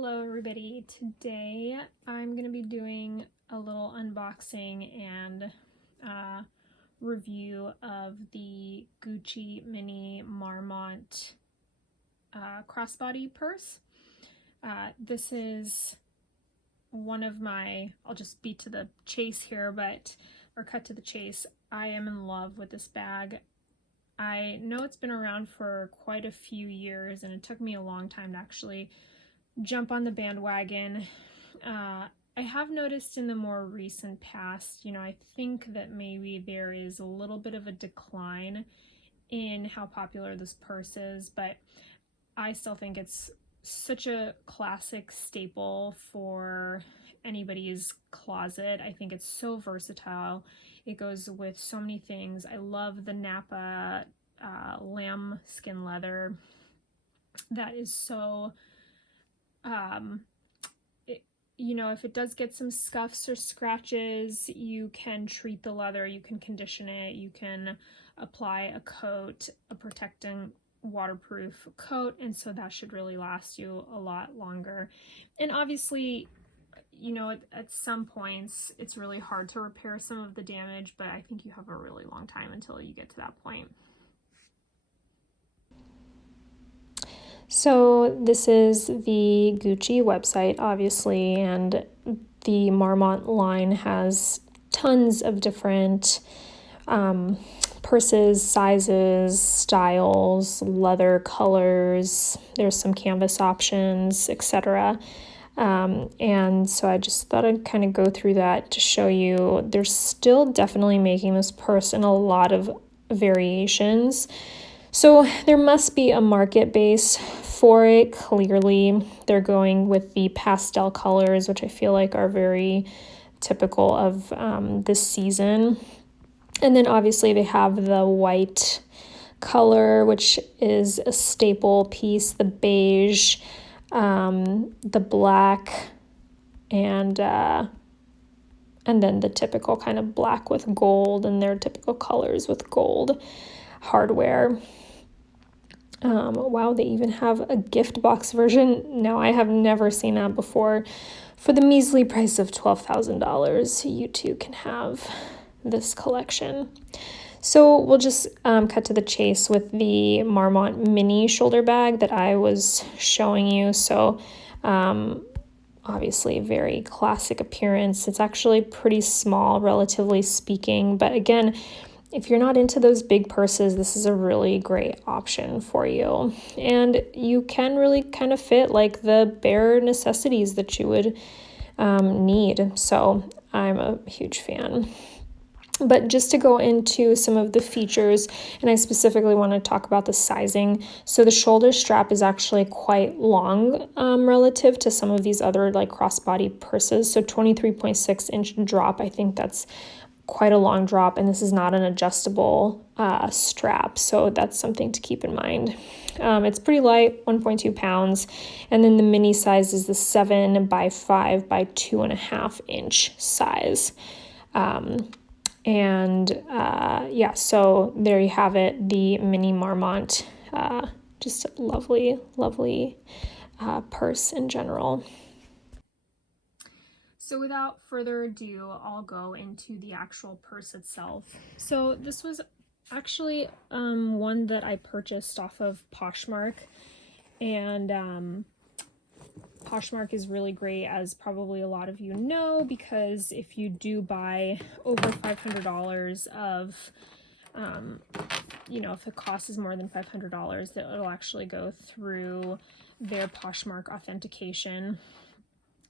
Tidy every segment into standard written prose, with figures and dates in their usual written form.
Hello everybody. Today I'm going to be doing a little unboxing and review of the Gucci Mini Marmont crossbody purse. This is one of my, I'll just beat to the chase here, or cut to the chase. I am in love with this bag. I know it's been around for quite a few years and it took me a long time to actually jump on the bandwagon. I have noticed in the more recent past, I think that maybe there is a little bit of a decline in how popular this purse is, but I still think it's such a classic staple for anybody's closet. I think it's so versatile. It goes with so many things. I love the Napa lamb skin leather. That is so if it does get some scuffs or scratches, you can treat the leather, you can condition it, you can apply a coat, a protecting waterproof coat, and so that should really last you a lot longer. And obviously, at some points it's really hard to repair some of the damage, but I think you have a really long time until you get to that point. So this is the Gucci website, obviously, and the Marmont line has tons of different purses, sizes, styles, leather colors. There's some canvas options, etc. And so I just thought I'd kind of go through that to show you they're still definitely making this purse in a lot of variations. So there must be a market base for it. Clearly, they're going with the pastel colors, which I feel like are very typical of this season. And then obviously they have the white color, which is a staple piece, the beige, the black, and then the typical kind of black with gold, and their typical colors with gold hardware. Wow, they even have a gift box version. Now, I have never seen that before. For the measly price of $12,000, you too can have this collection. So we'll just cut to the chase with the Marmont mini shoulder bag that I was showing you. So obviously very classic appearance. It's actually pretty small, relatively speaking, but again, if you're not into those big purses, this is a really great option for you. And you can really kind of fit like the bare necessities that you would need. So I'm a huge fan. But just to go into some of the features, and I specifically want to talk about the sizing. So the shoulder strap is actually quite long relative to some of these other like crossbody purses. So 23.6-inch drop. I think that's quite a long drop, and this is not an adjustable strap, so that's something to keep in mind. It's pretty light, 1.2 pounds, and then the mini size is the 7 by 5 by 2.5 inch size. Yeah, so there you have it, the mini Marmont. Just a lovely purse in general. So without further ado, I'll go into the actual purse itself. So this was actually one that I purchased off of Poshmark, and Poshmark is really great, as probably a lot of you know, because if you do buy over $500 of, if the cost is more than $500, it'll actually go through their Poshmark authentication,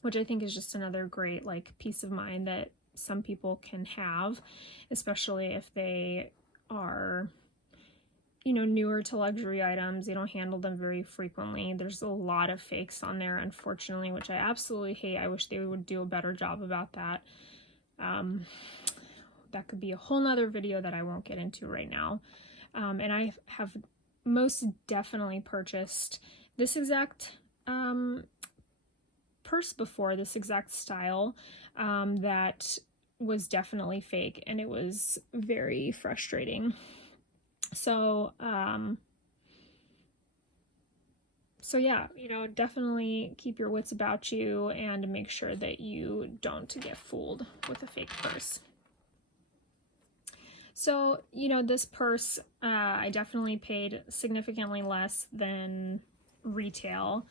which I think is just another great peace of mind that some people can have, especially if they are, newer to luxury items. They don't handle them very frequently. There's a lot of fakes on there, unfortunately, which I absolutely hate. I wish they would do a better job about that. That could be a whole nother video that I won't get into right now. And I have most definitely purchased this exact purse before, this exact style, that was definitely fake, and it was very frustrating. So So yeah, you know, definitely keep your wits about you and make sure that you don't get fooled with a fake purse. So, you know, this purse, I definitely paid significantly less than retail,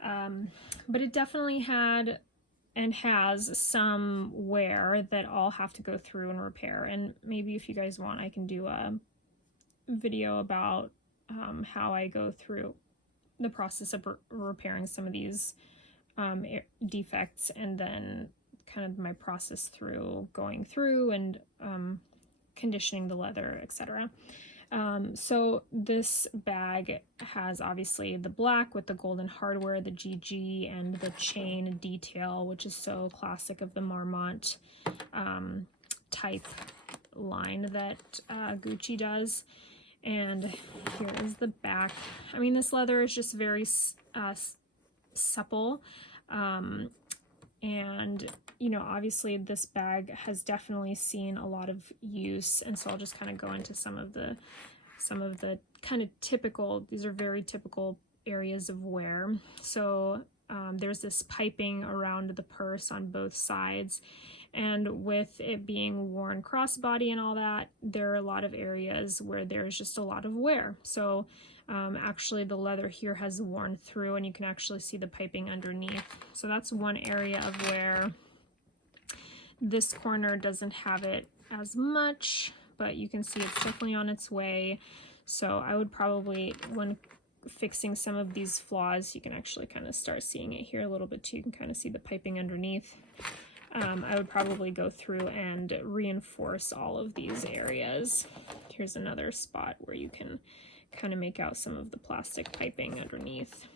but it definitely had and has some wear that I'll have to go through and repair. And maybe if you guys want, I can do a video about how I go through the process of repairing some of these defects, and then kind of my process through going through and conditioning the leather, etc. So this bag has obviously the black with the golden hardware, the GG, and the chain detail, which is so classic of the Marmont type line that Gucci does. And here is the back. I mean, this leather is just very supple. And, you know, obviously this bag has definitely seen a lot of use. And so I'll just kind of go into some of the kind of typical, these are very typical areas of wear. So there's this piping around the purse on both sides. And with it being worn crossbody and all that, there are a lot of areas where there's just a lot of wear. So actually the leather here has worn through, and you can actually see the piping underneath. So that's one area of wear. This corner doesn't have it as much, but you can see it's definitely on its way. So I would probably, when fixing some of these flaws, you can actually kind of start seeing it here a little bit too. You can kind of see the piping underneath. I would probably go through and reinforce all of these areas. Here's another spot where you can kind of make out some of the plastic piping underneath.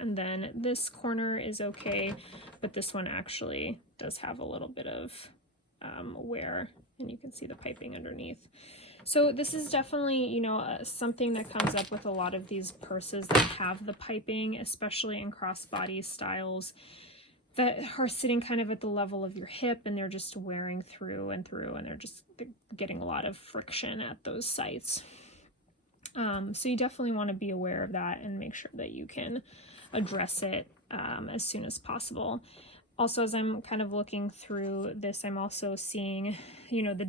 And then this corner is okay, but this one actually does have a little bit of wear, and you can see the piping underneath. So this is definitely, you know, something that comes up with a lot of these purses that have the piping, especially in crossbody styles that are sitting kind of at the level of your hip, and they're just wearing through and through, and they're getting a lot of friction at those sites. So you definitely want to be aware of that and make sure that you can address it as soon as possible. Also, as I'm kind of looking through this, I'm also seeing, you know, the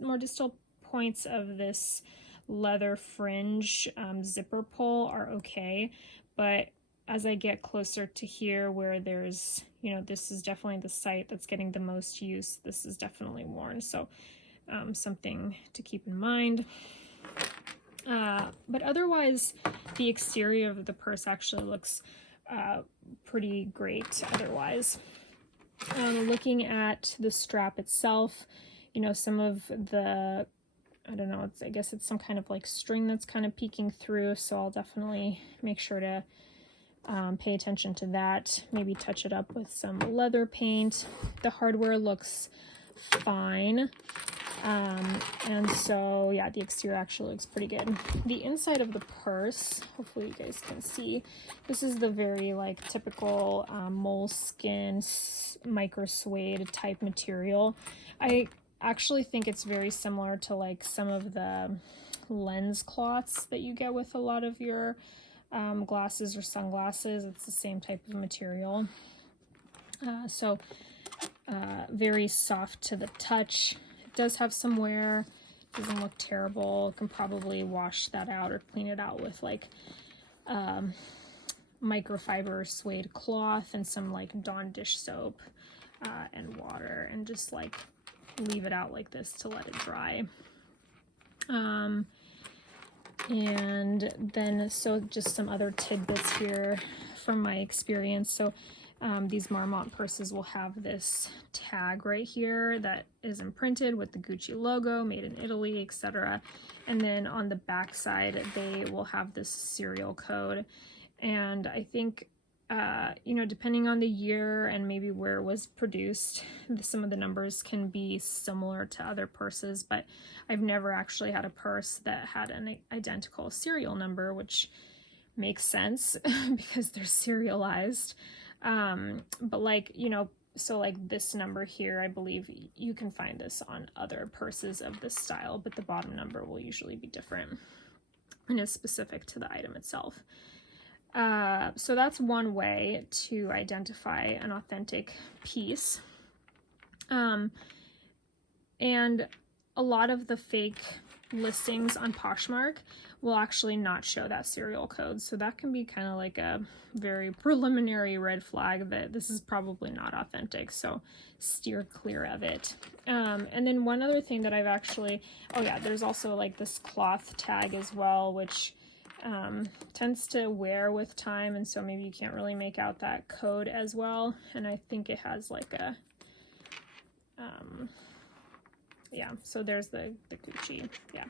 more distal points of this leather fringe zipper pull are okay, but as I get closer to here where there's, you know, this is definitely the site that's getting the most use, this is definitely worn. So something to keep in mind. But otherwise, the exterior of the purse actually looks pretty great otherwise. Looking at the strap itself, you know, some of the, I don't know, I guess it's some kind of like string that's kind of peeking through, so I'll definitely make sure to pay attention to that, maybe touch it up with some leather paint. The hardware looks fine. And so yeah, the exterior actually looks pretty good. The inside of the purse, hopefully you guys can see, this is the very like typical moleskin micro suede type material. I actually think it's very similar to like some of the lens cloths that you get with a lot of your glasses or sunglasses. It's the same type of material. Very soft to the touch. It does have some wear. Doesn't look terrible. Can probably wash that out or clean it out with like microfiber suede cloth and some like Dawn dish soap and water, and just like leave it out like this to let it dry. And then, so just some other tidbits here from my experience. So these Marmont purses will have this tag right here that is imprinted with the Gucci logo, made in Italy, etc. And then on the back side, they will have this serial code. And I think, you know, depending on the year and maybe where it was produced, some of the numbers can be similar to other purses, but I've never actually had a purse that had an identical serial number, which makes sense because they're serialized. But like, you know, so like this number here, I believe you can find this on other purses of this style, but the bottom number will usually be different and is specific to the item itself. So that's one way to identify an authentic piece. And a lot of the fake listings on Poshmark will actually not show that serial code. So that can be kind of like a very preliminary red flag that this is probably not authentic. So steer clear of it. And then one other thing that I've actually, oh yeah, there's also like this cloth tag as well, which tends to wear with time. And so maybe you can't really make out that code as well. And I think it has like a, yeah, so there's the Gucci, yeah.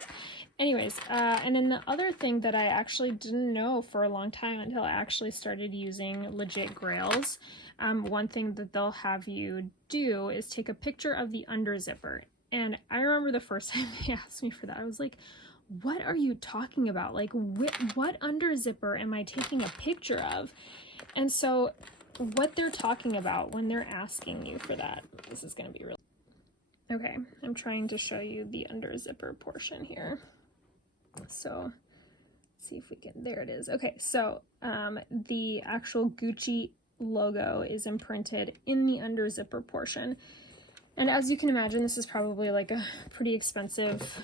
Anyways, and then the other thing that I actually didn't know for a long time until I actually started using legit grails, one thing that they'll have you do is take a picture of the under zipper. And I remember the first time they asked me for that, I was like, what are you talking about? Like, what under zipper am I taking a picture of? And so what they're talking about when they're asking you for that, this is going to be really... Okay, I'm trying to show you the under zipper portion here. So let's see if we can, there it is. Okay, so the actual Gucci logo is imprinted in the under zipper portion. And as you can imagine, this is probably like a pretty expensive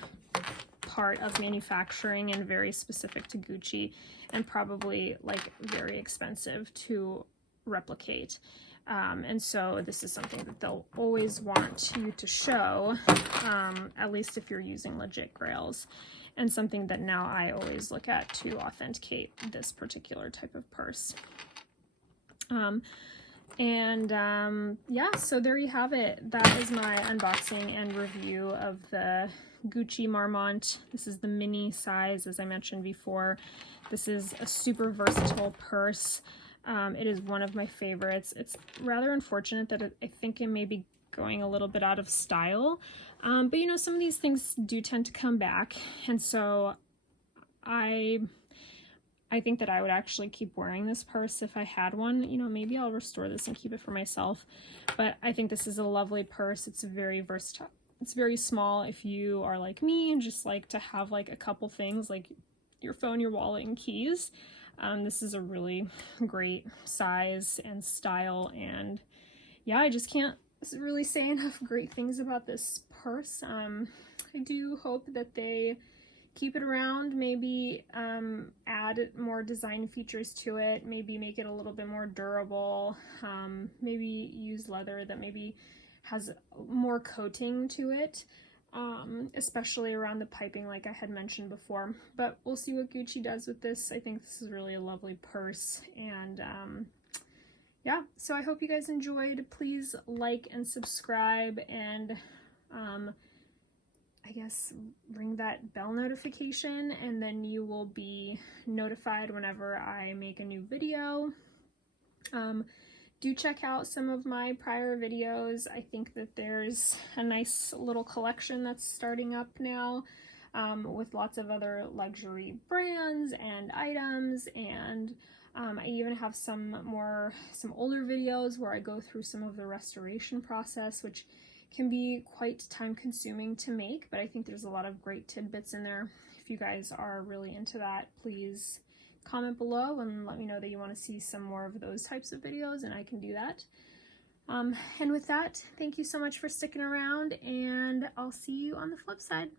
part of manufacturing and very specific to Gucci, and probably like very expensive to replicate. And so this is something that they'll always want you to show, at least if you're using legit grails, and something that now I always look at to authenticate this particular type of purse. Yeah, so there you have it. That is my unboxing and review of the Gucci Marmont. This is the mini size, as I mentioned before. This is a super versatile purse. It is one of my favorites. It's rather unfortunate that I think it may be going a little bit out of style, but you know, some of these things do tend to come back, and so I think that I would actually keep wearing this purse if I had one. You know, maybe I'll restore this and keep it for myself, but I think this is a lovely purse. It's very versatile. It's very small if you are like me and just like to have like a couple things like your phone, your wallet, and keys. This is a really great size and style, and yeah, I just can't really say enough great things about this purse. I do hope that they keep it around, maybe add more design features to it, maybe make it a little bit more durable, maybe use leather that maybe has more coating to it. Especially around the piping like I had mentioned before, but we'll see what Gucci does with this. I think this is really a lovely purse, and yeah, so I hope you guys enjoyed. Please like and subscribe, and I guess ring that bell notification, and then you will be notified whenever I make a new video. Do check out some of my prior videos. I think that there's a nice little collection that's starting up now, with lots of other luxury brands and items, and I even have some older videos where I go through some of the restoration process, which can be quite time consuming to make, but I think there's a lot of great tidbits in there. If you guys are really into that, please comment below and let me know that you want to see some more of those types of videos, and I can do that. And with that, thank you so much for sticking around, and I'll see you on the flip side.